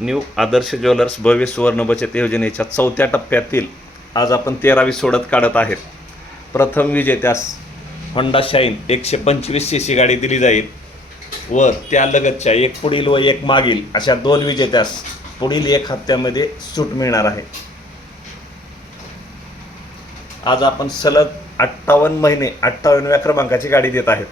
New आदर्श jewellers भव्य सुवर्ण बचत योजनेच्या चौथ्या टप्प्यातील आज आपण तेरावी सोडत काढत आहेत. प्रथम विजेत्यास होंडा शाईन एकशे पंचवीस सी सी गाडी दिली जाईल. व त्या लगतच्या एक पुढील व एक मागील अशा दोन विजेत्यास पुढील एक हप्त्यामध्ये सूट मिळणार आहे. आज आपण सलग अठ्ठावन्न महिने अठ्ठावन्नव्या क्रमांकाची गाडी देत आहेत.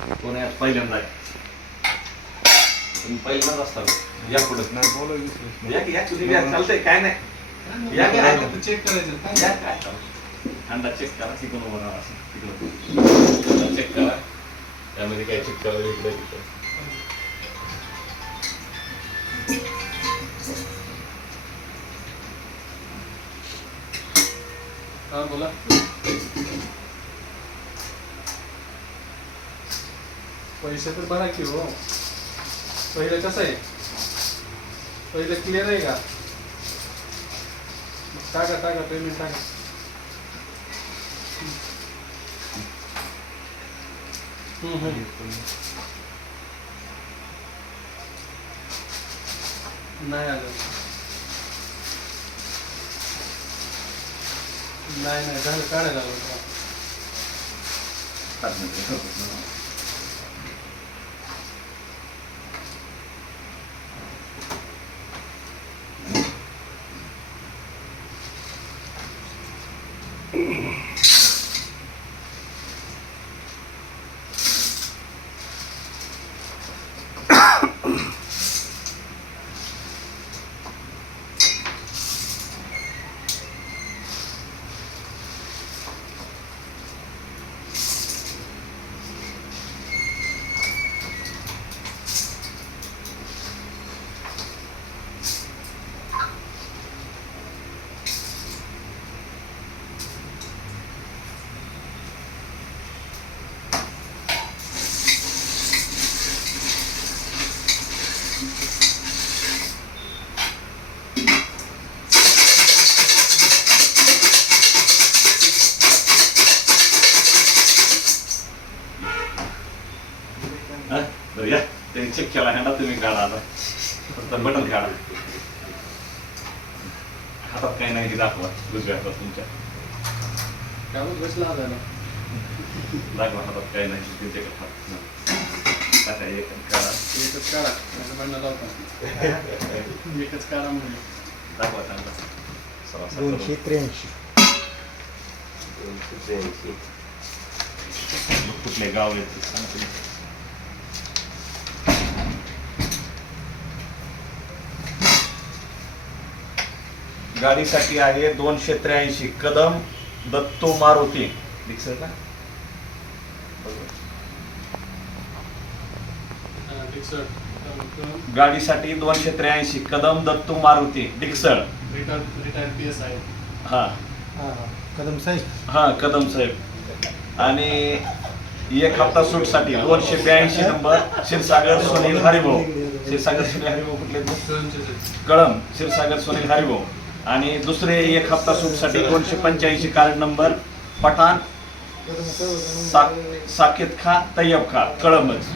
पुण्यात पहिल्यांदा आहे. पहिल्यांदाच असता या पुढे. या की या तुम्ही या. चालतंय काय नाही. या नाही चेक करायचं. या काय अंडा चेक करा तिकडून असं. चेक करा. त्यामध्ये काय चेक करा इकडे तिकडे. हा बोला. पैसे तर भरा की हो. पहिलं कसं आहे? पहिलं क्लिअर आहे का? मग टाका टाका पेमेंट टाका. नाही आलं. नाही नाही झालं काढायला लागलं Mm-hmm. या त्यांनी चेक केला हँडा तुम्ही काढा आता फक्त बटन काढा हातात काही नाही हे दाखवा दुसऱ्या हातात तुमच्या काय मग बसला आता ना दाखवा हातात काही नाही त्यांच्या हात टाका एक काढा एकच काढा लावता एकच काढा म्हणजे दाखवा सरासरी दोनशे त्र्याऐंशी मग कुठले गाव आहेत ते गाडीसाठी आहे दोनशे त्र्याऐंशी कदम दत्तो मारुती. दिसत हा, तर गाडीसाठी दोनशे त्र्याऐंशी कदम दत्तू मारुती. डिक्सळ रिटायर रिटायर पी एस आहे. हा. कदम साहेब. हा कदम साहेब. आणि एक हप्ता सूटसाठी दोनशे ब्याऐंशी नंबर क्षीरसागर सुनील हरिभाऊ. क्षीरसागर सुनील हरिभाऊ कुठले? कळम. क्षीरसागर सुनील हरिभाऊ. आणि दुसरे एक हप्ता सूटसाठी दोनशे पंच्याऐंशी कार्ड नंबर पठाण सा साकेत खा तय्यब खा कळमच.